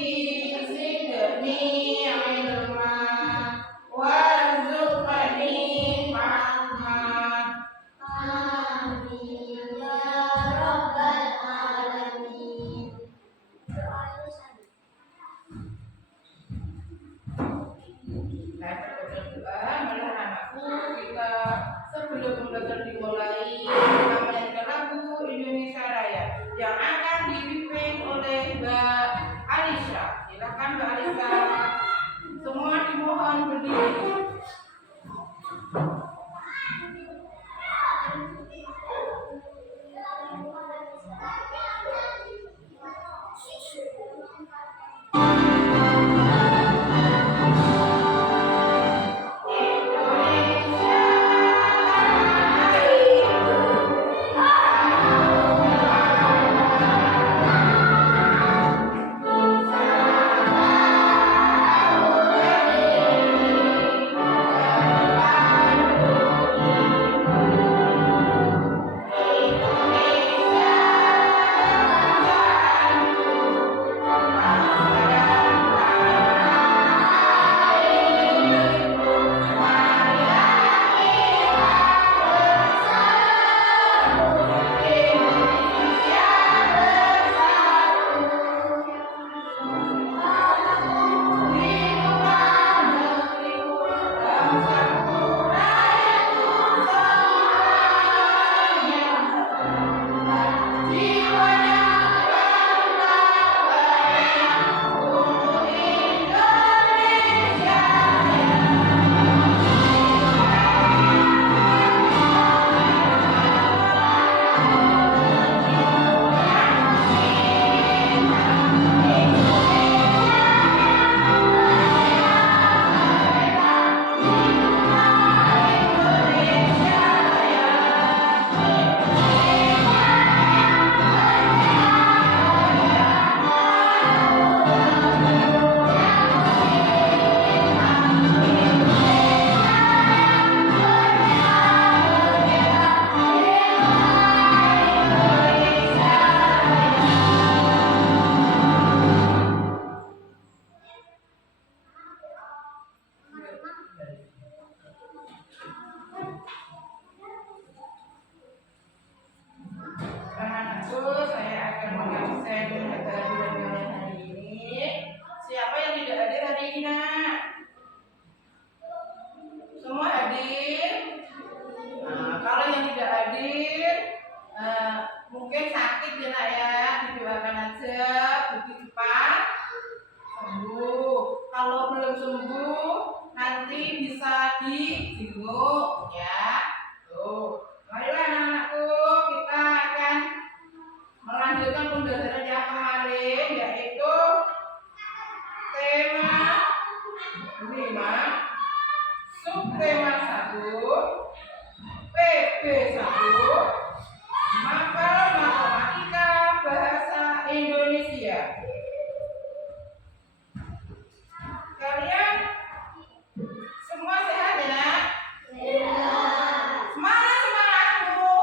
zidni ilma warzuqni fahma. Amin ya rabbal alamin. Saya berdoa, marilah anakku kita sebelum belajar dimulai kita mainkan lagu Indonesia Raya yang akan dipimpin oleh Mbak Alisa. Silakan Mbak Alisa. Semua dimohon berdiri. Saya akan mengabsen kehadiran hari ini. Siapa yang tidak hadir hari ini, Nak? Semua hadir? Nah, kalau yang tidak hadir, mungkin sakit ya, Nak ya. Didoakan aja, begitu cepat sembuh. Kalau belum sembuh, nanti bisa dijenguk ya. Tuh, marilah anak-anakku, kita akan melanjutkan pembelajaran yang kemarin, yaitu tema 5, subtema 1, PB1, mapel matematika bahasa Indonesia. Kalian semua sehat ya, Nak? Semangat semangatmu.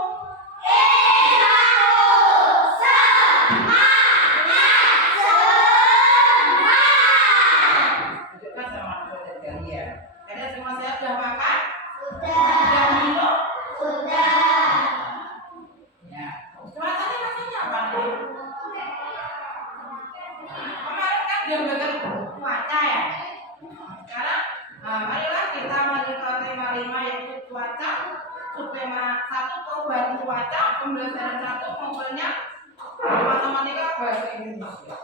Tunjukkan sama saudara kalian. Kalian semua sehat, sudah makan? Sudah minum? Ya. Cuacanya rasanya apa nih? Kemarin kan dia belajar cuaca ya. Sekarang, marilah kita lanjut ke tema 5 yaitu cuaca. Subtema 1 perubahan cuaca, pembelajaran 1 mapelnya matematika bahasa Indonesia.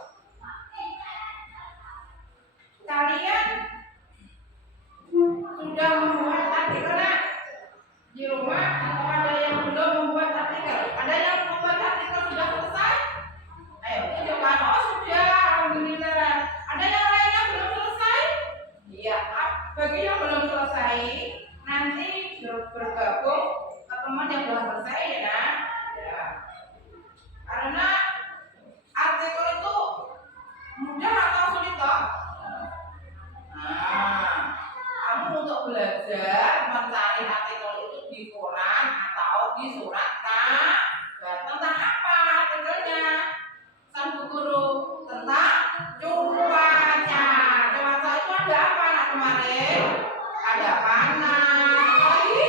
Kalian sudah membuat artikel di rumah atau ada yang belum membuat artikel? Ada yang membuat artikel sudah selesai? Ayo tunjukkan. Oh sudah, alhamdulillah. Ada yang lainnya belum selesai? Iya. Bagi yang belum selesai, nanti bergabung ke teman yang belum selesai ya, Nak. Ya. Karena artikel itu ada apa anak kemarin? Ada panas, apa lagi?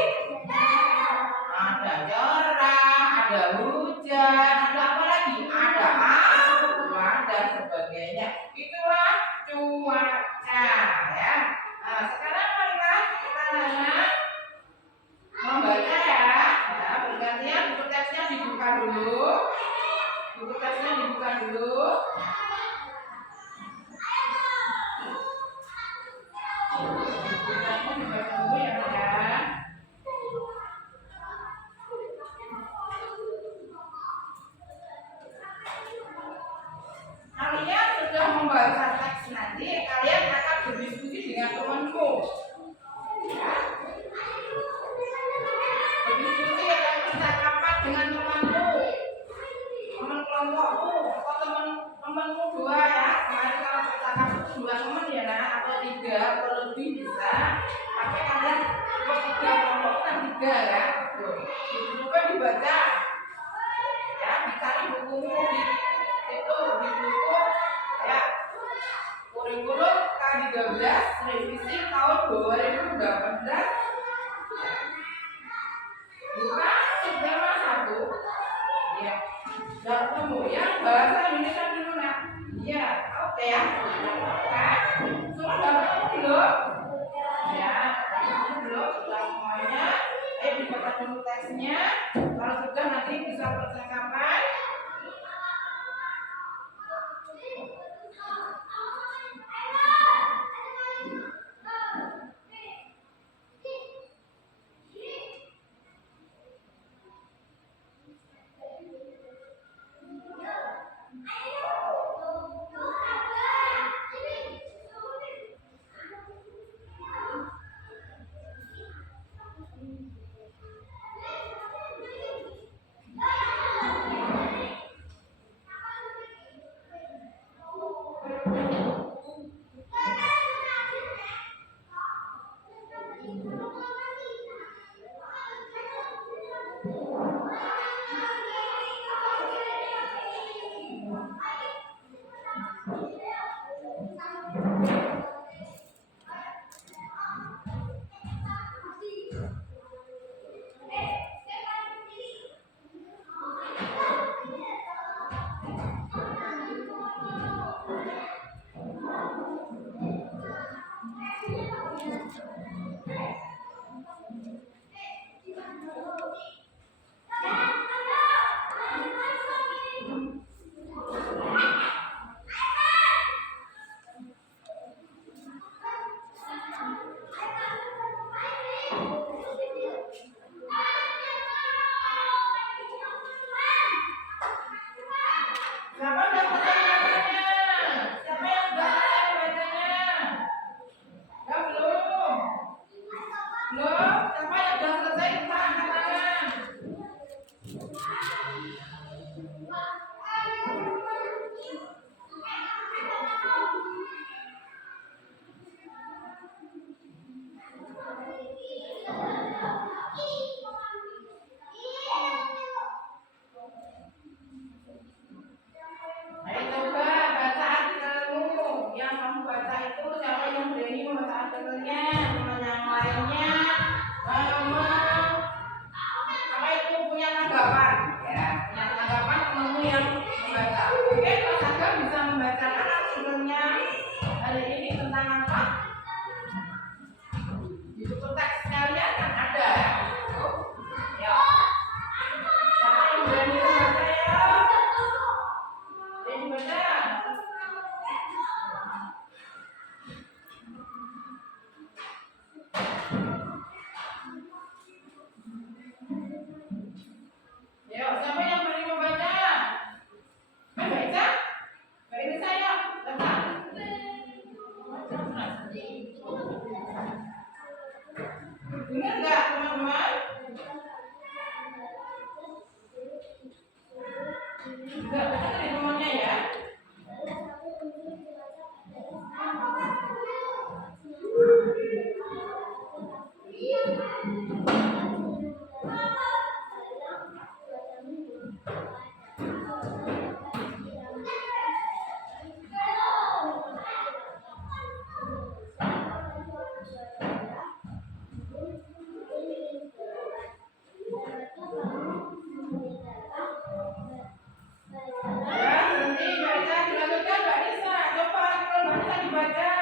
Ada cerah, ada hujan, ada apa lagi? Ada awan dan sebagainya. Itulah cuaca ya. Nah, sekarang marilah kita nanya membaca ya. Ya, bergantian buku teksnya dibuka dulu. Buku teksnya dibuka dulu. Kalian sudah membaca teks nanti, kalian akan berdiskusi dengan temanmu. Ya. Berdiskusi atau percakapan dengan temanmu, teman kelompokmu, atau temanmu dua ya. Kemarin kalau bercakap itu dua teman ya nah, atau tiga atau lebih bisa. Tapi kalian kalau tiga kelompok kan tiga ya. Tuh, coba dibaca. Ya, dicari bukumu di buku ya kurikulum K13 revisi tahun 2018 buka subtema 1 ya dan ketemu yang bahasa Indonesia dulu nak iya oke ya kan semua udah ketemu belum ya belum sudah semuanya ayo dibaca dulu teksnya kalau sudah nanti bisa percakapan. dibaca.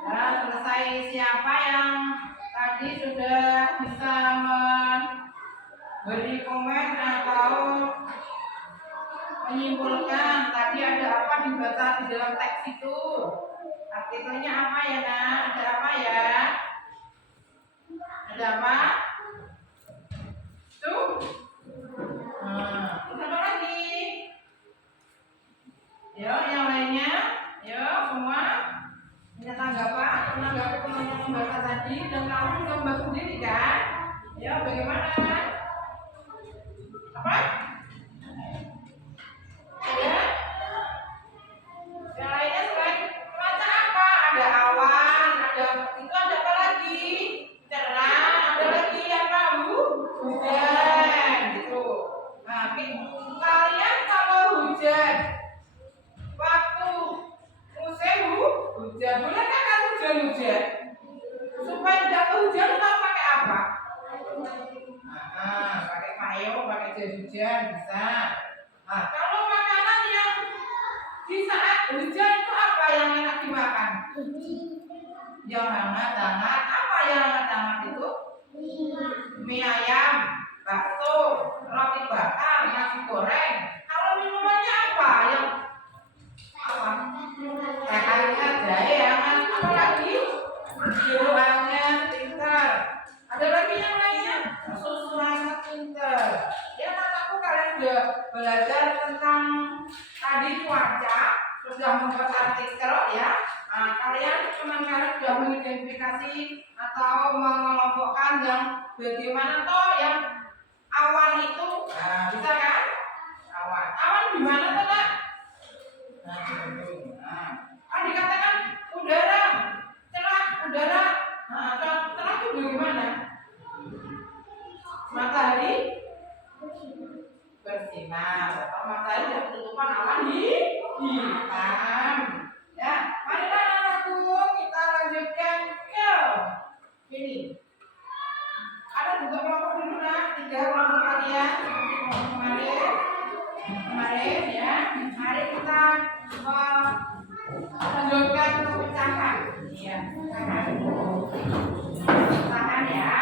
Nah, selesai siapa yang tadi sudah bisa memberi komen atau menyimpulkan tadi ada apa dibaca di dalam teks itu? Artikelnya apa ya, Nak? Ada apa ya? Ada apa? Tuh. Terus apa lagi? Yo, yang lainnya? Yo, semua punya tanggapan? Menanggapi teman yang membaca tadi dan kamu juga membaca sendiri kan? Ya, bagaimana? Apa? Ada? Yang lainnya selain baca apa? Ada awan, ada itu ada apa lagi? Cerah, ada lagi apa? Hujan, gitu. Nah, kalian kalau hujan, waktu musim hujan, bolehkah kan hujan-hujan? Supaya tidak kehujan, kamu pakai apa? Pakai payung, pakai jas hujan bisa. Nah, kalau makanan yang di saat hujan itu apa yang enak dimakan? Yang hangat-hangat. Apa yang hangat-hangat itu? Mie ayam, bakso, roti bakar, nasi goreng. Kalau minumannya apa? Yang apa? Teh hangat, jahe hangat. Apa lagi? Jeruk hangat, pintar. Ada lagi yang lainnya? Susu hangat, pintar. Ya, mataku kalian sudah belajar tentang tadi cuaca, sudah membuat artikel ya. Nah, teman kalian sudah mengidentifikasi atau mengelompokkan yang bagaimana toh yang awan itu. Nah, bisa kan? Awan di mana toh, Nak? Kan dikatakan udara, cerah udara. Nah, cerah itu bagaimana? Matahari bersinar, atau matahari tidak ketutupan awan hitam. Ya, marilah anakku kita lanjutkan ke ini. Ada juga kelompok dulu, Nak, 3 kelompok kalian kemarin ya. Mari kita lanjutkan pecahan. Iya, pecahan ya.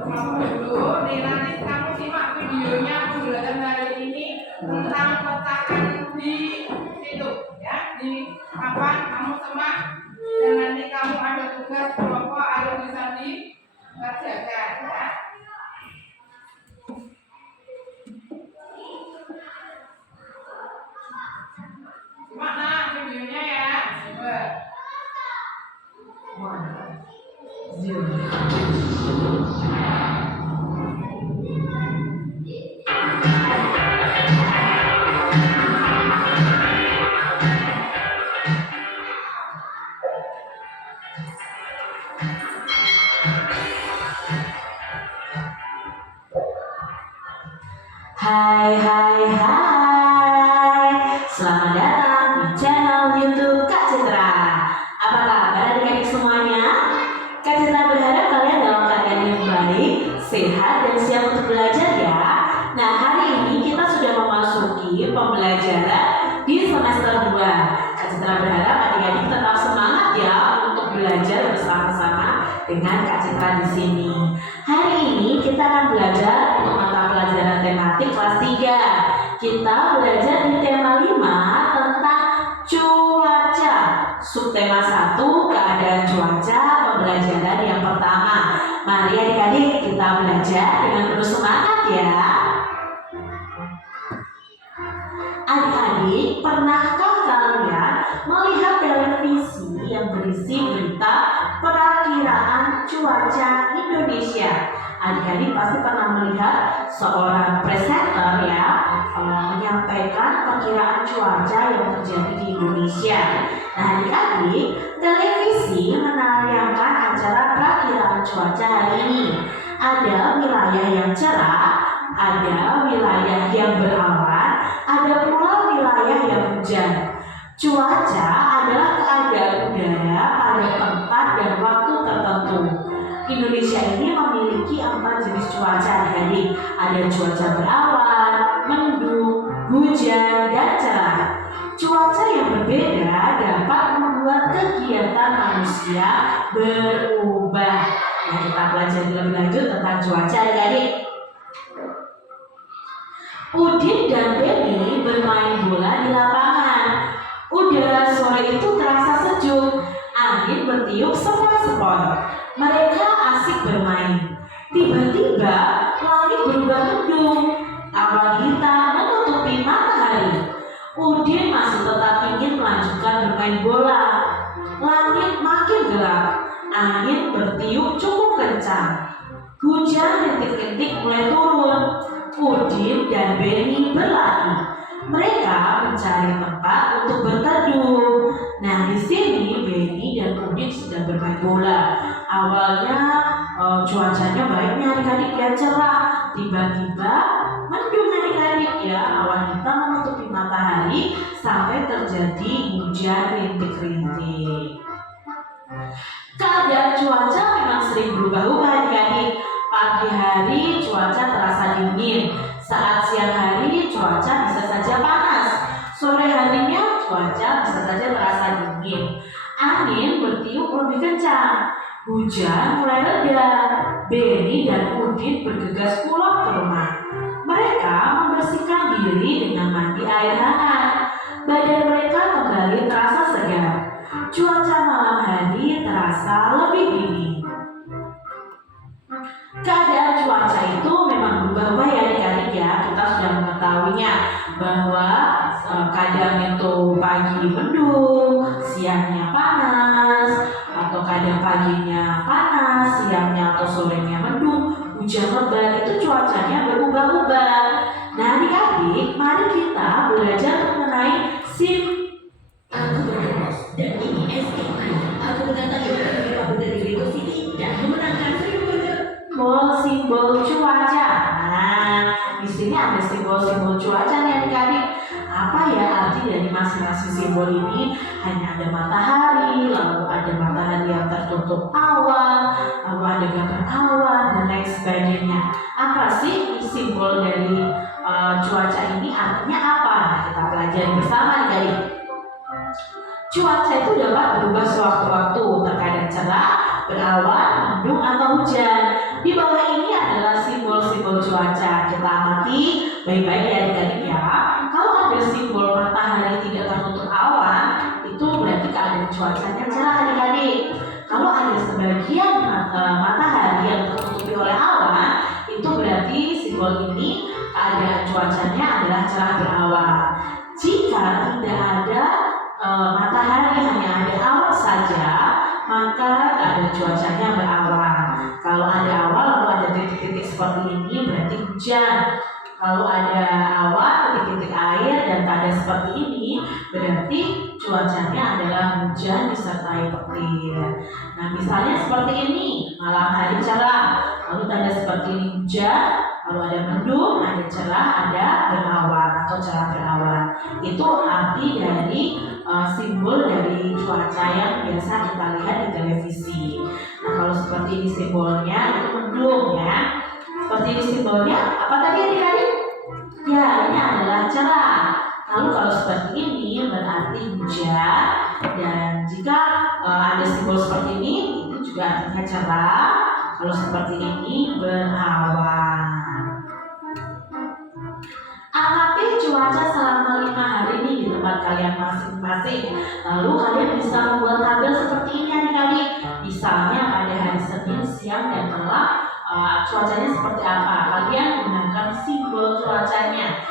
Kelompok dulu, nih nanti kamu simak videonya pembelajaran hari ini tentang pecahan di situ ya, di papan kamu semak dan nanti kamu ada tugas kelompok harus bisa dikerjakan ya. Simak, Nak, videonya ya. Coba. Hai hai hai, selamat datang di channel YouTube Kak Citra. dengan Kak Citra di sini. Hari ini kita akan belajar untuk mata pelajaran tematik kelas 3. Kita belajar di tema 5 tentang cuaca. Subtema 1, keadaan cuaca, pembelajaran yang pertama. Mari adik-adik kita belajar dengan penuh semangat ya. Adik-adik, pernahkah kalian melihat televisi yang berisi berita perakiraan cuaca Indonesia? Adik-adik pasti pernah melihat seorang presenter ya menyampaikan perkiraan cuaca yang terjadi di Indonesia. Nah adik-adik, televisi menayangkan acara perakiraan cuaca hari ini. Ada wilayah yang cerah, ada wilayah yang berawan, ada pula wilayah yang hujan. Cuaca adalah keadaan udara pada tempat dan waktu tertentu. Indonesia ini memiliki 4 jenis cuaca adik-adik. Ada cuaca berawan, mendung, hujan, dan cerah. Cuaca yang berbeda dapat membuat kegiatan manusia berubah. Nah, kita pelajari lebih lanjut tentang cuaca adik-adik. Udin dan Beni bermain bola di lapangan. Udara sore itu terasa sejuk. Angin bertiup sepoi-sepoi. Mereka asik bermain. Tiba-tiba langit berubah mendung. Awan hitam menutupi matahari. Udin masih tetap ingin melanjutkan bermain bola. Langit makin gelap. Angin bertiup cukup kencang. Hujan rintik-rintik mulai turun. Udin dan Beni berlari. Mereka mencari tempat untuk berteduh. Nah, di sini Beni dan Udin sedang bermain bola. Awalnya cuacanya baiknya adik-adik ya, cerah. Tiba-tiba mendung adik-adik ya, awan hitam menutupi matahari sampai terjadi hujan rintik-rintik. Keadaan cuaca memang sering berubah-ubah adik-adik. Pagi hari cuaca terasa dingin. Saat siang hari cuaca bisa saja panas. Sore harinya cuaca bisa saja terasa dingin. Angin bertiup lebih kencang. Hujan mulai reda. Beni dan Udin bergegas pulang ke rumah. Mereka membersihkan diri dengan mandi air hangat. Badan mereka kembali terasa segar. Cuaca malam hari terasa lebih dingin. Keadaan cuaca itu memang berubah-ubah ya adik-adik ya. Kita sudah mengetahuinya bahwa kadang itu pagi mendung, siangnya panas, atau kadang paginya panas, siangnya atau sorenya mendung, hujan lebat. Itu cuacanya berubah-ubah. Nah adik-adik, mari kita belajar mengenai Aku berkeras dan ini SMA. Aku mendatangi beberapa dari Lego City dan memenangkan simbol cuaca. Nah, di sini ada simbol-simbol cuaca nih adik-adik. Apa ya arti dari masing-masing simbol ini? Hanya ada matahari, lalu ada matahari yang tertutup awan, lalu ada gambar awan dan lain sebagainya. Apa sih simbol dari cuaca ini? Artinya apa? Nah, kita pelajari bersama adik-adik. Cuaca itu dapat berubah sewaktu-waktu, terkadang cerah, berawan, mendung atau hujan. Di bawah ini adalah simbol-simbol cuaca. Kita amati baik-baik ya adik-adik ya. Kalau ada simbol matahari tidak tertutup awan, itu berarti keadaan cuacanya cerah adik-adik. Kalau ada sebagian matahari yang tertutupi oleh awan, itu berarti simbol ini keadaan cuacanya adalah cerah berawan. Jika tidak ada matahari, hanya ada awan saja, maka keadaan cuacanya berawan. Kalau ada awan lalu ada titik-titik seperti ini berarti hujan. Kalau ada awan, titik-titik air dan tanda seperti ini berarti cuacanya adalah hujan disertai petir. Nah misalnya seperti ini, malam hari cerah, lalu tanda seperti ini hujan, lalu ada mendung, ada cerah, ada berawan atau cerah berawan. Itu arti dari simbol dari cuaca yang biasa kita lihat di televisi. Nah kalau seperti ini simbolnya itu mendung ya. Seperti ini simbolnya apa tadi adik-adik? Ya ini adalah cerah. Lalu kalau seperti ini berarti hujan. Dan jika ada simbol seperti ini itu juga artinya cerah. Kalau seperti ini berawan. Amati cuaca selama 5 hari ini di tempat kalian masing-masing. Lalu kalian bisa membuat tabel seperti ini adik-adik. Misalnya pada hari Senin siang dan malam cuacanya seperti apa. Kalian gunakan simbol cuacanya.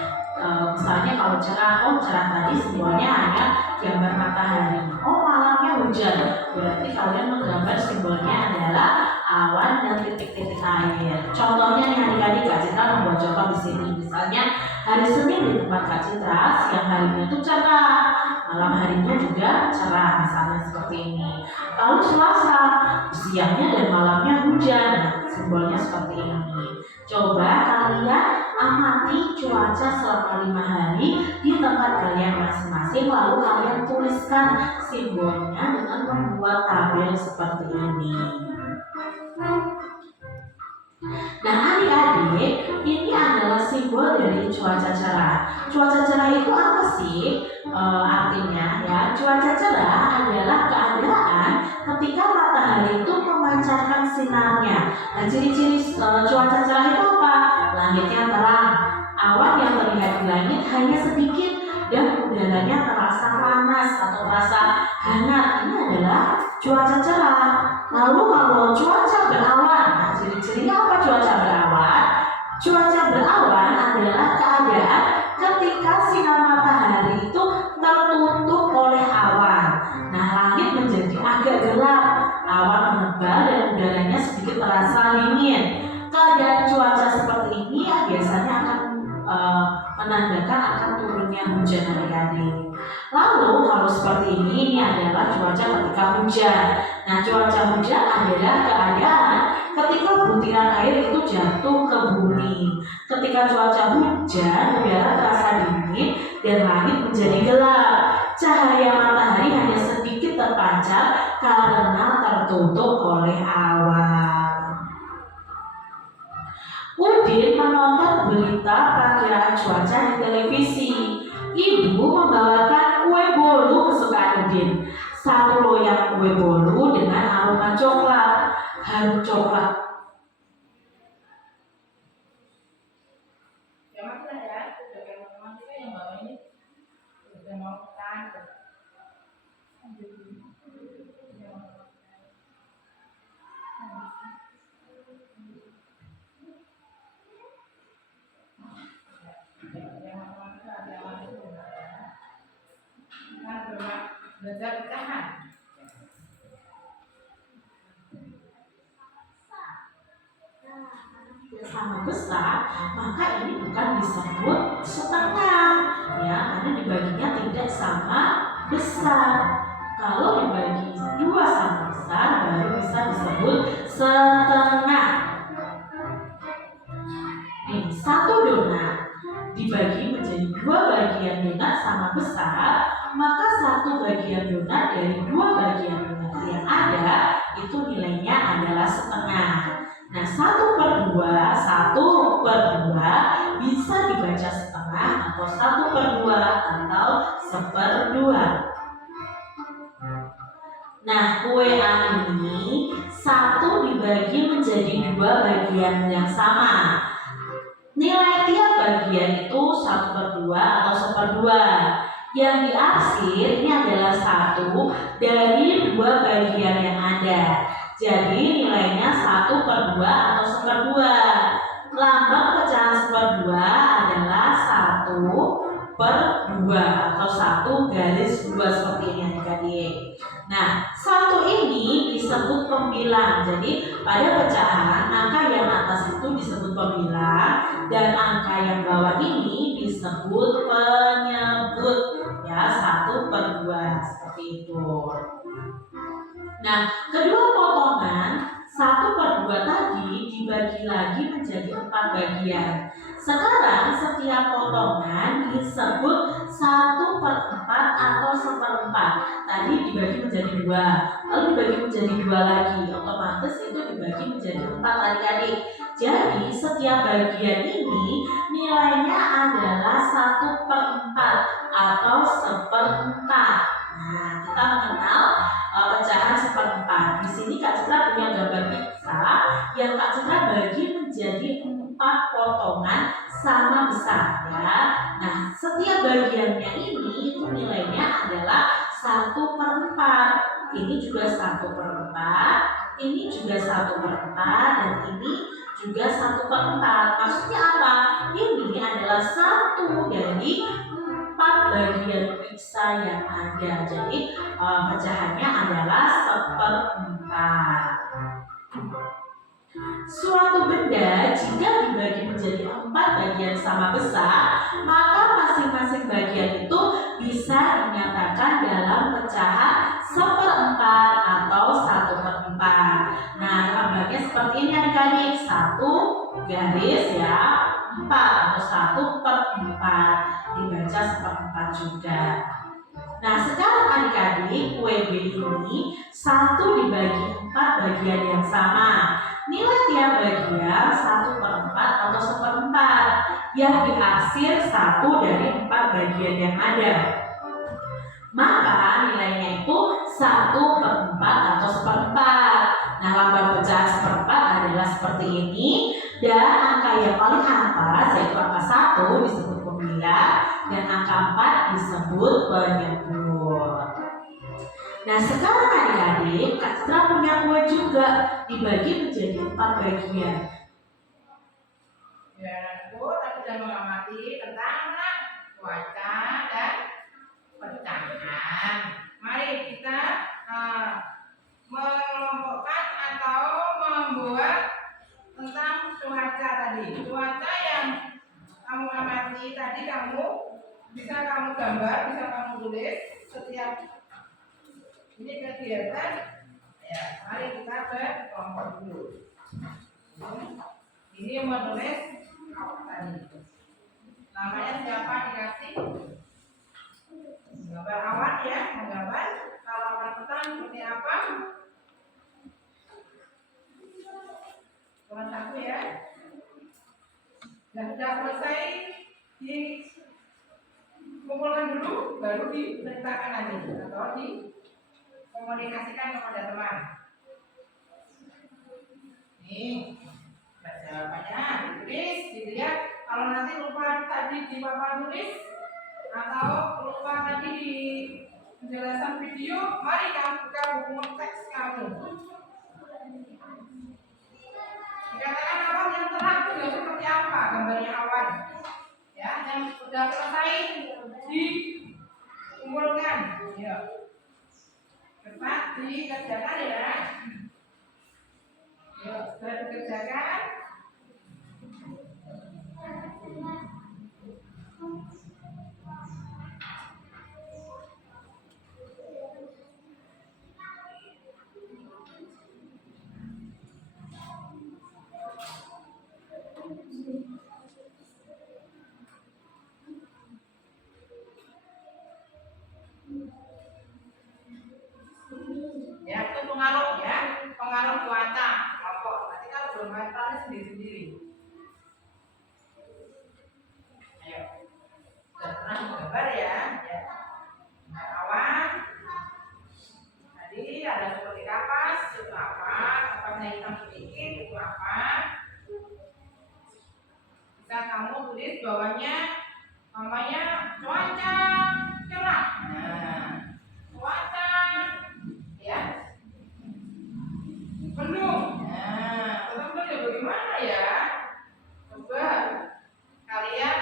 Misalnya kalau cerah, cerah tadi simbolnya hanya gambar matahari. Malamnya hujan. Berarti kalian menggambar simbolnya adalah awan dan titik-titik air. Contohnya nih adik-adik, Kak Citra membuat contoh di sini. Misalnya hari Senin di tempat Kak Citra, siang harinya itu cerah, malam harinya juga cerah, misalnya seperti ini. Lalu Selasa, siangnya dan malamnya hujan, simbolnya seperti ini. Coba kalian amati cuaca selama 5 hari di tempat kalian masing-masing, lalu kalian tuliskan simbolnya dengan membuat tabel seperti ini. Nah adik-adik, ini adalah simbol dari cuaca cerah. Cuaca cerah itu apa sih? Artinya ya, cuaca cerah adalah keadaan ketika matahari itu memancarkan sinarnya. Nah ciri-ciri cuaca cerah itu apa? Langitnya terang, awan yang terlihat di langit hanya sedikit, dan udaranya terasa panas atau terasa hangat. Ini adalah cuaca cerah. Lalu kalau cuaca berawan, ciri-cirinya apa cuaca berawan? Cuaca berawan adalah keadaan ketika sinar matahari itu tertutup oleh awan. Nah, langit menjadi agak gelap, awan menebal dan udaranya sedikit terasa dingin. Keadaan cuaca seperti ini biasanya akan menandakan akan turunnya hujan adik-adik. Lalu kalau seperti ini adalah cuaca ketika hujan. Nah cuaca hujan adalah keadaan ketika butiran air itu jatuh ke bumi. Ketika cuaca hujan, udara terasa dingin dan langit menjadi gelap. Cahaya matahari hanya sedikit terpancar karena tertutup oleh awan. Udin menonton berita perakiraan cuaca di televisi. Ibu membawakan kue bolu kesukaan Udin. Satu loyang kue bolu dengan aroma coklat, harum coklat. Ya maksudnya ya, udah kayak teman-teman kita yang bawa ini udah mau makan. Belajar bertahan. Sama besar, maka ini bukan disebut setengah, ya, karena dibaginya tidak sama besar. Kalau dibagi 2 sama besar, baru bisa disebut setengah. Ini 1 donat dibagi menjadi 2 bagian donat sama besar, maka 1 bagian donat dari 2 bagian donat yang ada itu nilainya adalah setengah. Nah 1/2 bisa dibaca setengah atau 1/2 atau 1/2. Nah kue ini 1 dibagi menjadi 2 bagian yang sama. Nilai tiap bagian itu 1/2 atau 1/2. Yang diarsir ini adalah 1 dari 2 bagian yang ada. Jadi nilainya 1/2 atau 1/2. Lambang pecahan 1/2 adalah 1/2 atau 1/2 seperti ini adik-adik. Nah 1 ini disebut pembilang. Jadi pada pecahan angka yang atas itu disebut pembilang dan angka yang bawah ini disebut penyebut, ya 1/2 seperti itu. Nah kedua potongan 1/2 tadi dibagi lagi menjadi 4 bagian. Sekarang setiap potongan disebut 1/4 atau 1/4. Tadi dibagi menjadi 2, lalu dibagi menjadi 2 lagi. Otomatis itu dibagi menjadi 4 adik-adik. Jadi setiap bagian ini nilainya adalah 1/4 atau 1/4. Nah kita mengenal pecahan 1/4. Di sini Kak Citra punya bagi menjadi 4 potongan sama besarnya. Nah, setiap bagiannya ini itu nilainya adalah 1/4. Ini juga 1/4, ini juga 1/4, dan ini juga 1/4. Maksudnya apa? Ini adalah satu dari 4 bagian pizza yang ada. Jadi pecahannya adalah 1/4. Suatu benda jika dibagi menjadi 4 bagian sama besar, maka masing-masing bagian itu bisa dinyatakan dalam pecahan 1/4 atau 1/4. Nah, gambarnya seperti ini adik-adik, 1 garis ya, 4 atau 1/4, dibaca 1/4 juga. Nah, sekarang adik-adik, kue B ini 1 dibagi 4 bagian yang sama. Nilai tiap bagian 1/4 atau 1/4 yang diarsir 1 dari 4 bagian yang ada. Maka nilainya itu 1/4 atau 1/4. Nah, lambang pecahan 1/4 adalah seperti ini. Dan angka yang paling atas yaitu angka 1 disebut pemilihan dan angka 4 disebut penyebut. Nah, sekarang adik-adik, Kak Citra punya kue juga dibagi menjadi 4 bagian. Ya, Bu, tadi sudah mengamati tentang cuaca dan pecahan. Mari kita mengelompokkan atau membuat tentang cuaca tadi. Cuaca yang kamu amati tadi bisa kamu gambar, bisa kamu tulis setiap ini kegiatan. Ya, mari kita berkelompok dulu. Ini menulis apa tadi? Namanya siapa dikasih? Gambar awan ya, menggambar kalau awan petang seperti apa? Nomor 1 ya. Nah, sudah selesai dikumpulkan dulu, baru diceritakan nanti atau dikomunikasikan kepada teman. Nih, jawabannya ditulis, gitu ya. Kalau nanti lupa tadi di papan tulis atau lupa tadi di penjelasan video, mari kamu buka buku teks kamu. Dikatakan awan yang terang itu seperti apa gambarnya awan? Ya, yang sudah selesai dikumpulkan. Ya. Cepat dikerjakan ya. Yuk, sudah dikerjakan. Ya, itu pengaruh ya, pengaruh cuaca. Nanti kalau belum mentalnya sendiri-sendiri. Ayo, sudah pernah menggambar ya? Ya. Awan. Tadi ada seperti kapas, itu apa? Kapasnya hitam sedikit, itu apa? Bisa kamu tulis bawahnya, namanya cuaca cerah. Nah, cuaca ya mendung. Nah, teman-teman ya bagaimana ya? Coba kalian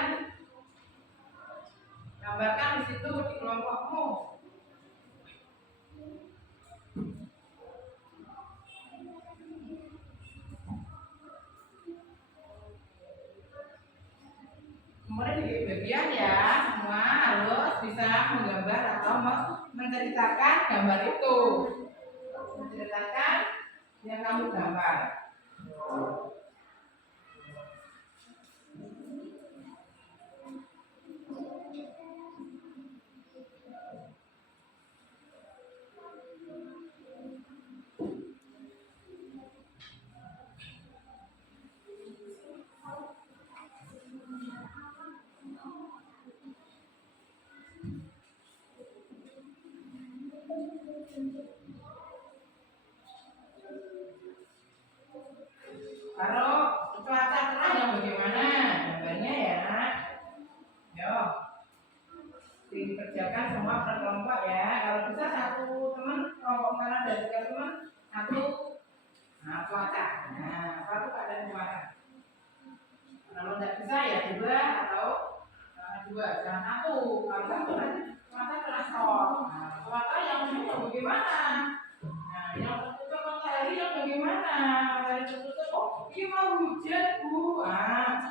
gambarkan di situ di kelompokmu. Kemudian di bagian ya, semua harus bisa menggambar atau menceritakan gambar itu. Menceritakan yang kamu gambar. Karena dari teman-teman. Satu, cuaca. Nah, satu keadaan cuaca. Kalau tidak bisa ya dua atau dua, jangan satu. Kalau satu nanti cuaca terasor. Nah, cuaca yang bagaimana? Nah, yang tertutup matahari yang bagaimana? Matahari tertutup, oh ini mau hujan bu.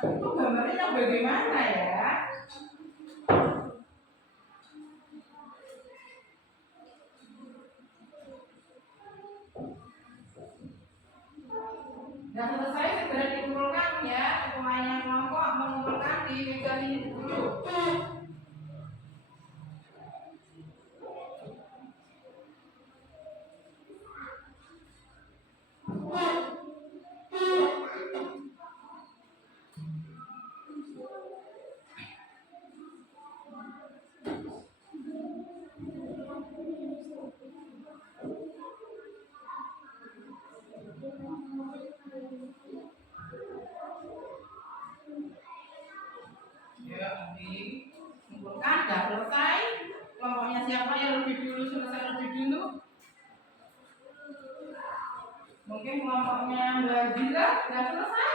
Itu gambarnya yang bagaimana ya? Dan selesai segera dikumpulkan ya, pemain kelompok mengumpulkan di meja ini dulu. Ya, dikumpulkan, sudah selesai. Kelompoknya siapa yang lebih dulu selesai lebih dulu? Mungkin kelompoknya Mbak Zila sudah selesai?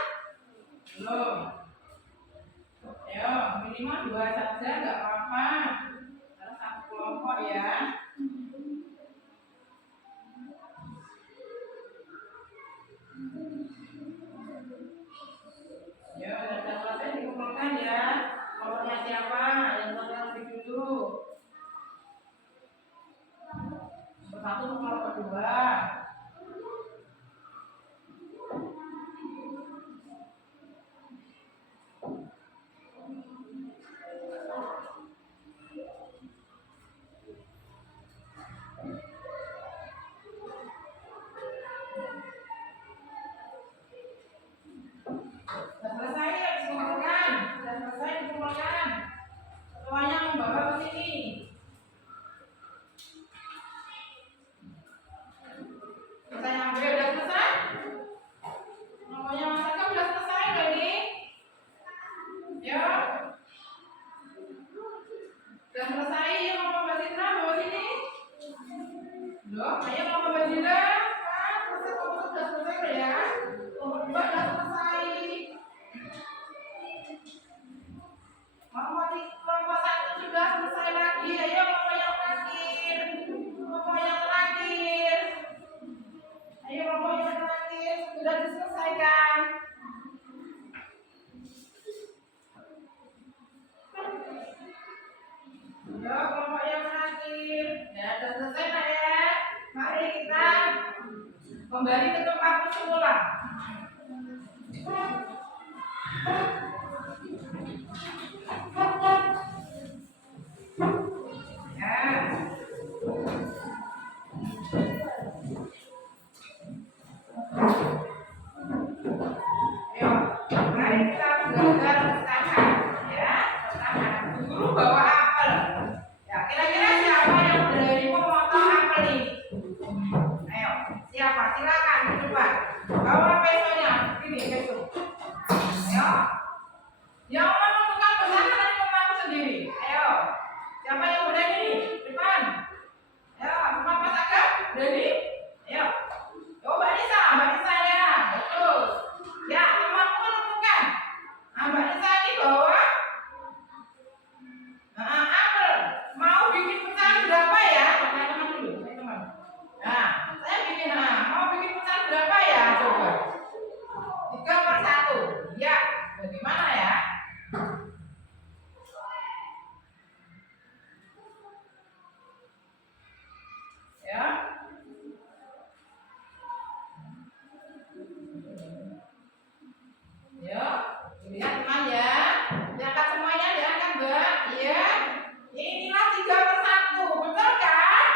Belum. Ayo, minimal 2 saja, nggak apa-apa. Harus satu kelompok ya. Ya, sudah selesai dikumpulkan ya. Kelompoknya siapa yang selesai lebih dulu? Satu kelompok kedua. Sudah selesai ya dikumpulkan. Sudah selesai dikumpulkan. Semuanya membawa ke sini. Selesai ambil, sudah selesai? Namanya masakan sudah selesai loh ini. Ya. Sudah selesai, ya mau Mbak Citra bawa sini. Loh, ayo mau Mbak Citra. Selesai, sudah selesai loh ya. Kelompok dua sudah selesai. Mau di kelompok satu sudah selesai lagi. Ayo kelompok yang terakhir. Kelompok yang terakhir. Ayo kelompok yang terakhir sudah diselesaikan. Ya, kelompok yang terakhir. Ya, sudah selesai nak ya. Mari kita kembali ke tempat semula. Ayo, mari kita belajar bertahan, ya, bertahan. Guru bawa apel. Ya, kira-kira siapa yang berani memotong apel ini? Ayo, siapa? Silakan coba. Bawa pesonya, ini peso. Ayo, yang menentukan bertahan dan memotong sendiri. Ayo, siapa yang berani? Depan. Ayo, teman Mas Aga, berani? Ayo. Coba Mbak Nisa ya, betul. Ya, temanku menentukan. Mbak Nisa ini bawa apel. Mau bikin pecahan berapa ya? Teman-teman dulu, teman. Nah, saya bikin. Mau bikin pecahan berapa ya? Coba. 3/1. Ya, bagaimana ya? Ya. Ya, lihat teman ya. Diangkat semuanya, diangkat Mbak. Ya. Inilah 3/1, betul kan?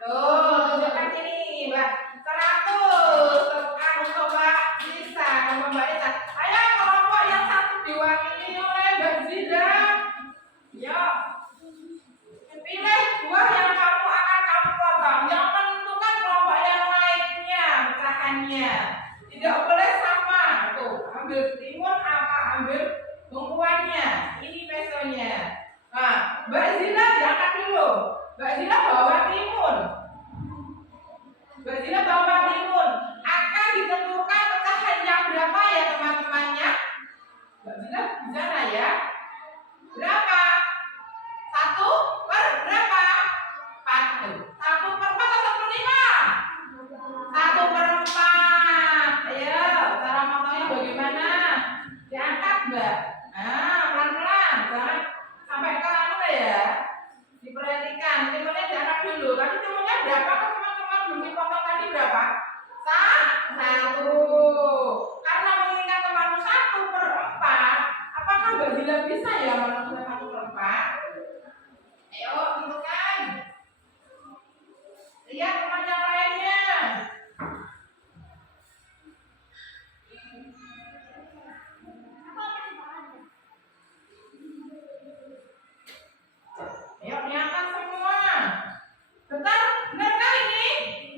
Tuh, tunjukkan sini, Mbak. 100. Aku coba bisa, sama Mbak Nisa. Ayo kelompok yang satu diwakili oleh Mbak Zida. Ya. Pilih buah yang kamu akan kamu potong. Yang menentukan kelompok yang lainnya pecahannya. Tidak boleh sama. Tuh, ambil timun apa ambil bungkuannya. Ini pesonya. Nah, Mbak Zila diangkat dulu. Mbak Zila bawa timun. Mbak tadi berapa? Satu. Karena mengingat temanmu 1/4, apakah Mbak Dila bisa ya menentukan 1/4? Ayo, tentukan. Lihat teman yang lainnya. Ayo, niatkan semua. Bentar, benar kah ini?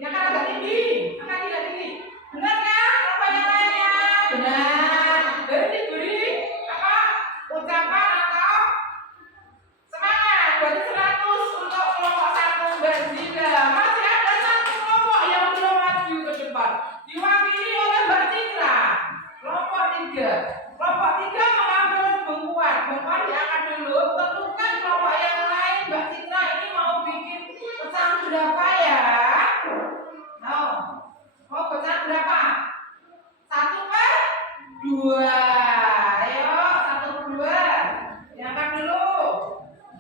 Niatkan agak tinggi. Angkat tidak tinggi. Benar kan? Apa yang lainnya? Benar. Dari diberi apa? Ucapan atau semangat. Berarti 100 untuk kelompok 1 Mbak Zila. Masih ada satu kelompok yang belum maju ke depan. Diwakili oleh Mbak Citra. Kelompok 3. Kelompok 3 mengambil bengkuan. Bengkuan diangkat dulu. Tentukan kelompok yang lain. Mbak Citra ini mau bikin pecahan berapa ya? Mau pecahan berapa? 1/2. Ayo, 1/2. Diangkat dulu.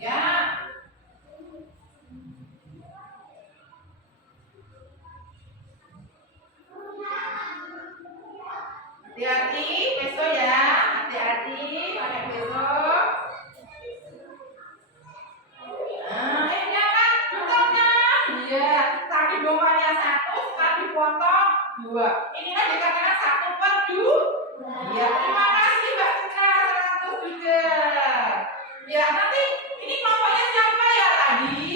Ya. Hati-hati besok ya. Hati-hati pakai besok. Nah, ini kan bentuknya. Iya, tadi bongkarnya 1, setelah dipotong 2. Ini kan dikatakan 1/2. Iya, terima kasih Mbak Citra 100 juga. Ya, nanti ini kelompoknya siapa ya tadi?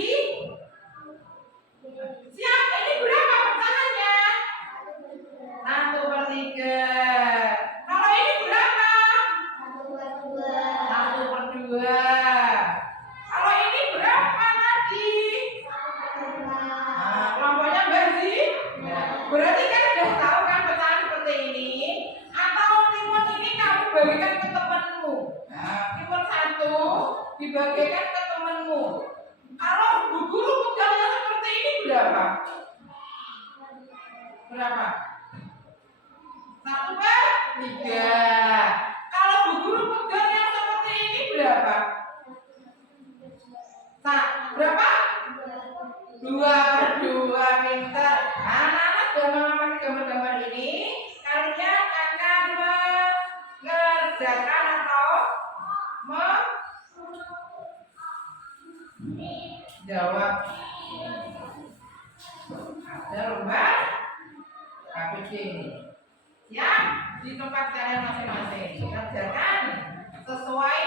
Siapa? Ini berapa pecahannya? 1/3. Kalau ini berapa? 1/2. Kalau ini berapa tadi? Nah, kelompoknya berarti? Berarti kan udah tahu kan pecahan seperti ini. Atau timun ini kamu bagikan ke temanmu. Nah, timun 1 dibagikan ke temanmu. Kalau guru pegannya seperti ini berapa? Berapa? 1/3. Kalau guru pegang yang seperti ini berapa? Berapa? 2/2. Pintar. Anak-anak sudah mengamati gambar-gambar ini. Kalian akan mengerjakan atau menjawab. Ada lomba KBG ini. Ya, di tempat kalian masing-masing. Kerjakan sesuai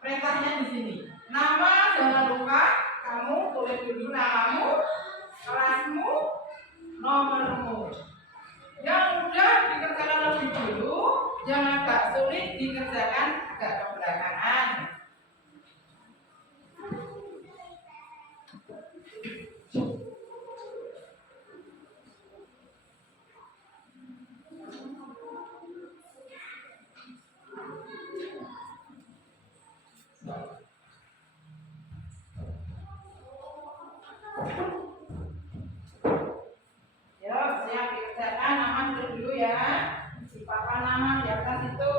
perintahnya di sini. Nama jangan lupa, kamu tulis dulu namamu, kelasmu, nomormu. Yang mudah dikerjakan lebih dulu, yang agak sulit dikerjakan agak kebelakangan. Yuk, siap dikerjakan. Nama tulis dulu ya. Si papa nama di atas itu.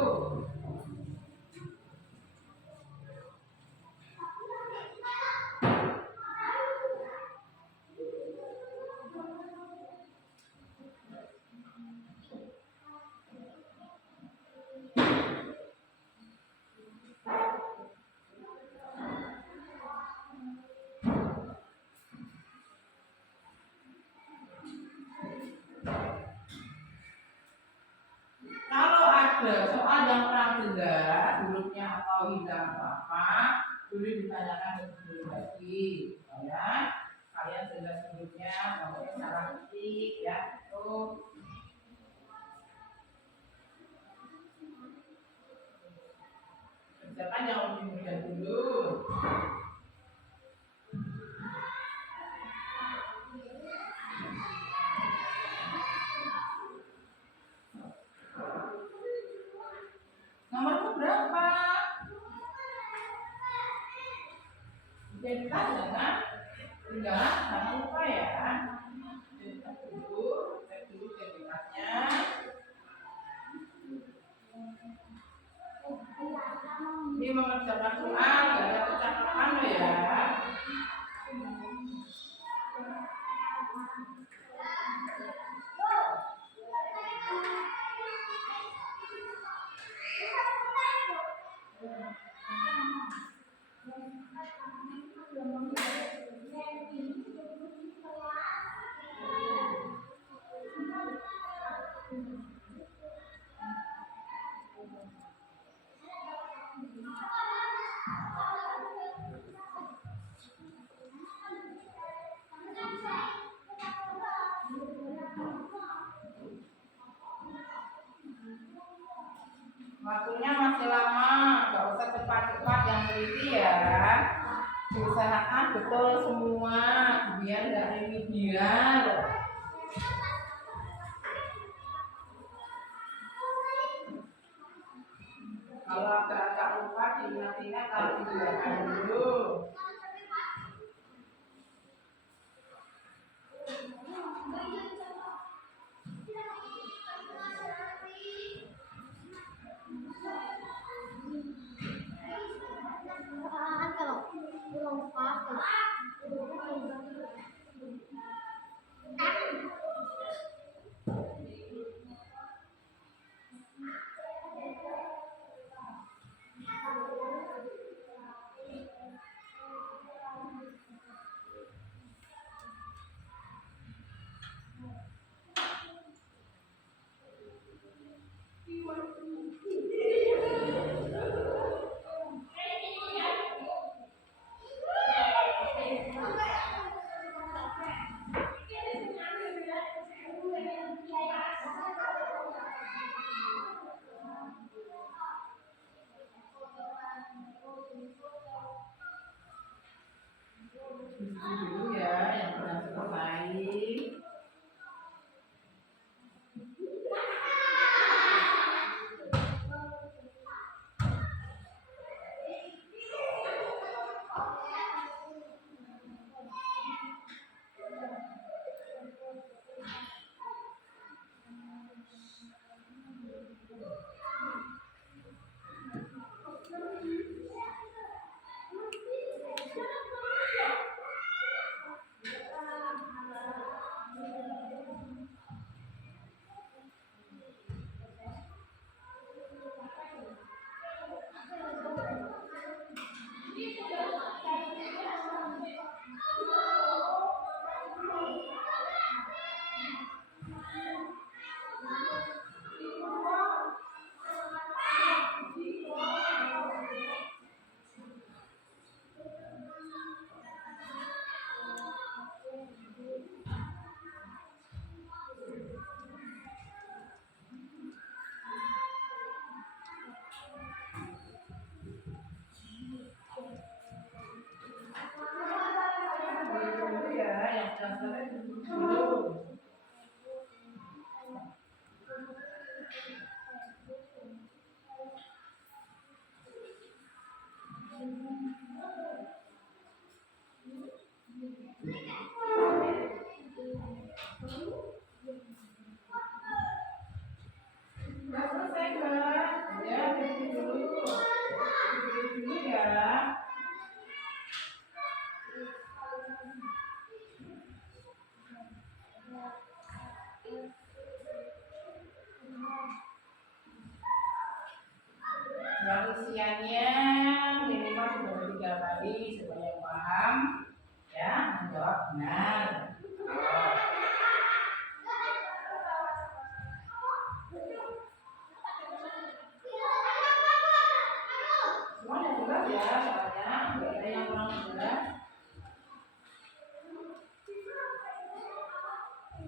Kalau ada soal yang kurang jelas, hurufnya atau hilang apa, boleh ditanyakan ke guru lagi, ya. Kalian jelas hurufnya, pokoknya salah ketik, ya. Tuh. Kerjakan yang lebih mudah dulu. Nomormu berapa? Identitas jangan tinggalan, jangan lupa ya. Identitas dulu, cek dulu identitasnya. Ini mengerjakan soal, gak ada kecakapan lo ya. Waktunya masih lama, nggak usah cepat-cepat yang teliti ya. Diusahakan betul semua, biar nggak remedial. Kalau agak lupa diingat-ingat kalau dibuatkan dulu. Dulu ya yang sudah selesai. Dulu ya yang sudah selesai dulu. Sudah selesai kan? Ya, berhenti dulu. Berhenti dulu ya. Yang usianya minimal sudah 3 kali supaya paham ya, menjawab benar. Semuanya jelas ya, soalnya nggak ada yang kurang jelas.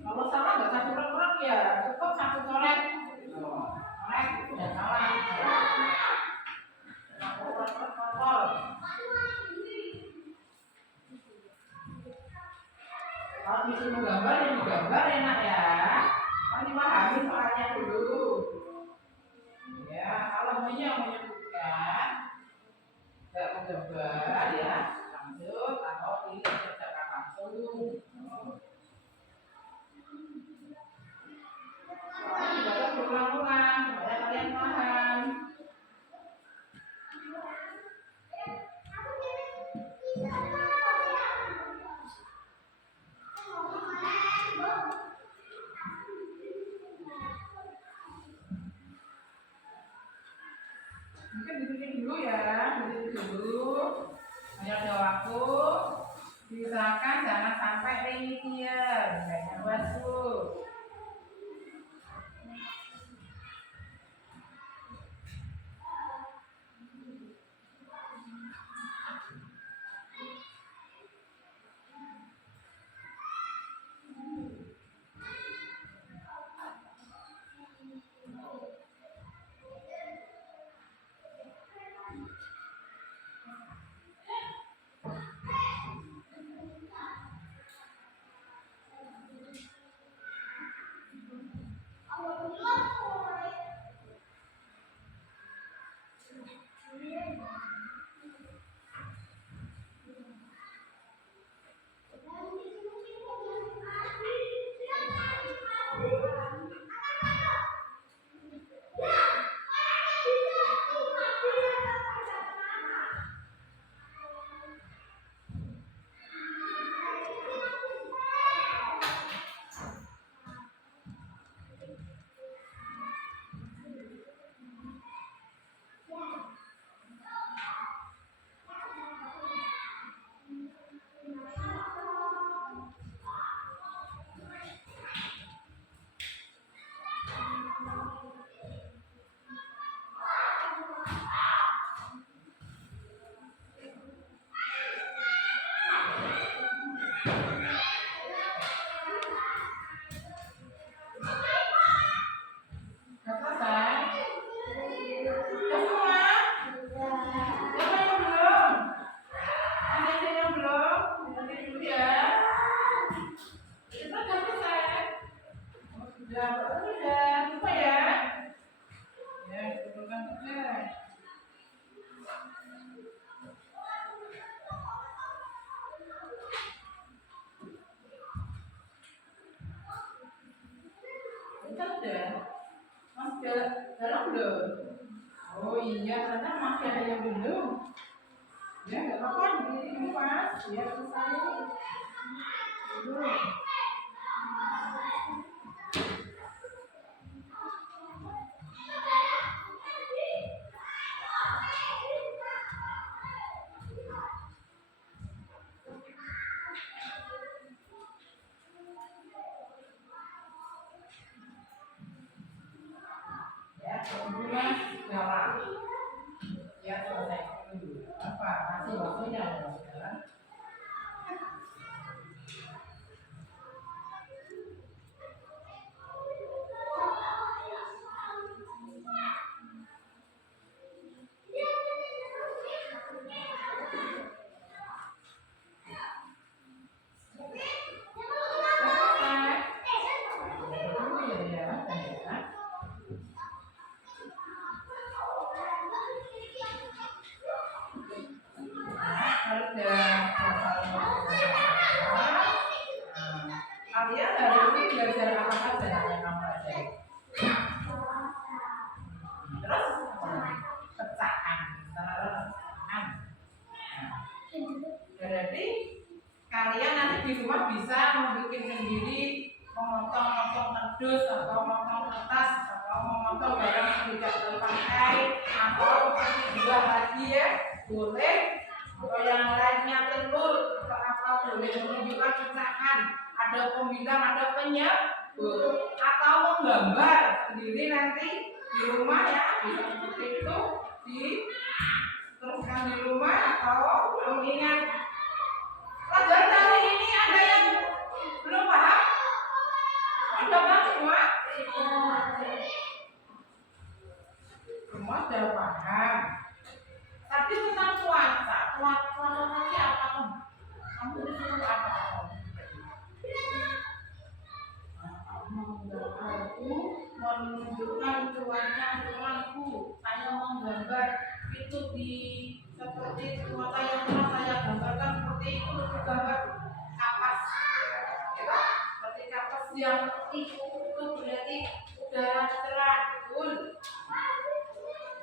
Kalau salah nggak usah curang-curang ya, cukup satu coret. Coret udah salah. Kalau disuruh gambar ya digambar enak ya. Kan dipahami soalnya dulu. Ya, kalau menyebutkan nggak menggambar ya, lanjut atau dikerjakan langsung. Soalnya dibaca berulang-ulang supaya kalian paham. Mungkin ditulis dulu ya, ditulis dulu. Banyak udah lupa ya. Ya, kumpulkan saja. Udah, Mas dalam belum? Oh iya, karena masih ada yang belum. Ya, nggak apa-apa, begini Mas. Ya, selesai. Belum. Ya, kemudian jalan. Ya, selesai dulu. Apa? Masih waktunya ada jalan. Kalian hari ini belajar apa saja yang kamu pelajari? Terus pecahan, pecahan. Berarti kalian nanti di rumah bisa membuat sendiri, memotong-motong kardus atau memotong kertas atau memotong barang yang tidak terpakai atau dijual lagi ya, boleh. Atau yang lainnya telur atau apa boleh menunjukkan pecahan. Ada pembilang, ada penyebut atau menggambar sendiri nanti di rumah ya, bisa seperti itu diteruskan di rumah atau mengingat pelajaran kali ini ada yang belum paham? Ada kan semua? Semua sudah paham. Tadi tentang puasa, puasa tadi apa kamu? Kamu disuruh apa kamu? Menunjukkan cuaca rumahku. Saya menggambar itu di seperti cuaca yang pernah saya gambarkan seperti itu, gambar kapas, ya, seperti kapas yang itu berarti udara cerah, betul.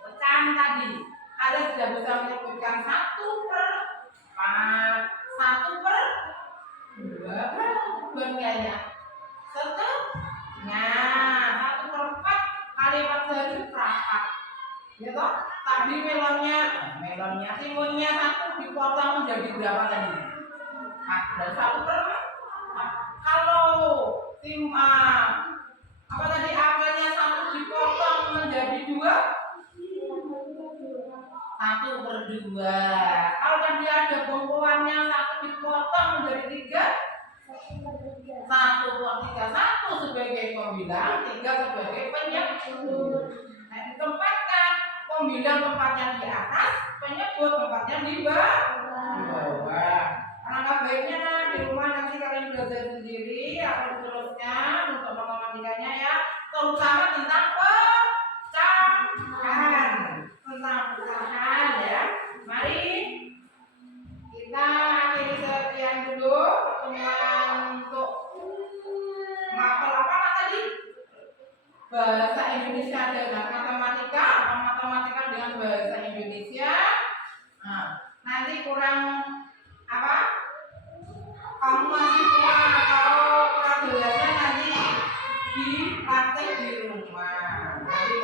Pecahan tadi, ada sudah bisa menyebutkan 1/4, 1/2 kayaknya. Nah, 1/4 kali 4 hari berapa? Ya toh? Tadi melonnya, timunnya 1 dipotong menjadi berapa tadi? 1/4. Kalau apa tadi apelnya 1 dipotong menjadi 2? 1/2. Kalau tadi ada bongkoannya 1 dipotong menjadi 3? 1/3. 1 sebagai pembilang, 3 sebagai penyebut. Nah, ditempatkan pembilang tempatnya di atas, penyebut tempatnya di bawah. Alangkah baiknya di rumah nanti kalian belajar sendiri atau diteruskan untuk matematikanya ya, terutama tentang pecahan ya. Mari kita akhiri sekian dulu pertemuan untuk mapel apa tadi? Bahasa Indonesia dengan matematika atau matematika dengan bahasa Indonesia. Nah, nanti kurang apa? Kamu masih kurang atau kurang jelasnya nanti dipraktek di rumah. Nanti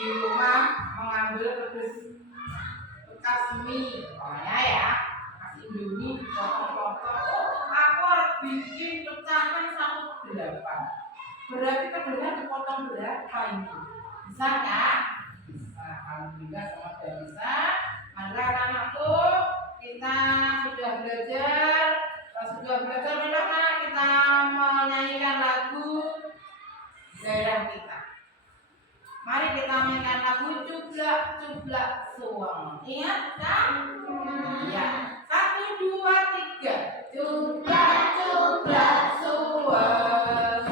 di rumah mengambil kardus bekas mie, pokoknya ya, kasih Indomie, potong-potong. Aku harus bikin pecahan 1/8. Berarti kardusnya dipotong berapa ini? Bisa kan? Bisa. Alhamdulillah semua sudah bisa. Maka anakku, kita sudah belajar bagaimana kita menyanyikan lagu daerah kita. Mari kita mainkan lagu Cublak-Cublak Suweng. Ingat kan? Ya. 1, 2, 3. Cublak-Cublak Suweng.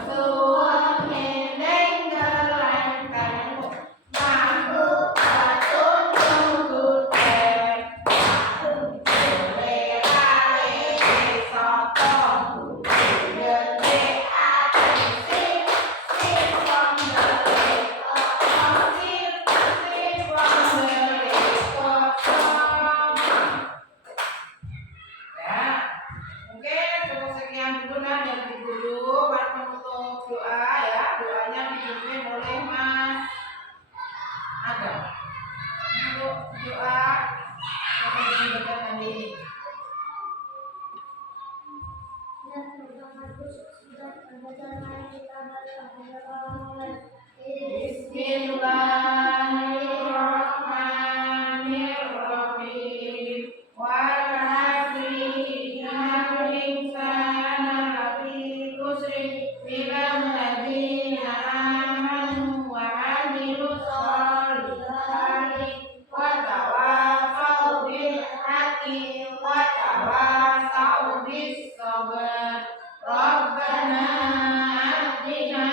Bismillahirrahmanirrahim. Wal 'asri innal insana lafi khusr illa alladziina aamanu wa 'amilus shalihati wa tawassaw bil haqqi wa tawassaw bis sabr. Rabbana atina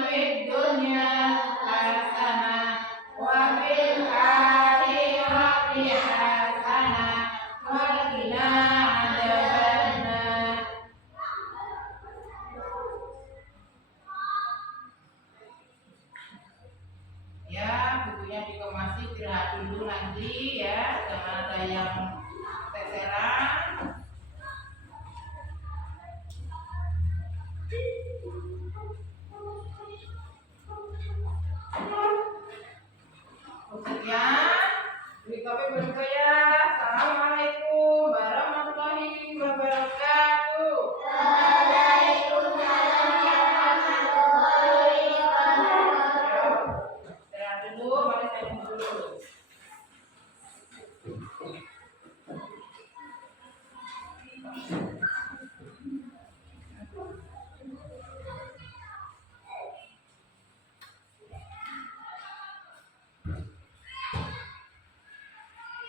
fid dunya hasanah wa fil akhirati hasanah wa qina adzabannar. Ya, bukunya dikemas, istirahat dulu nanti ya, jangan ada yang teteran.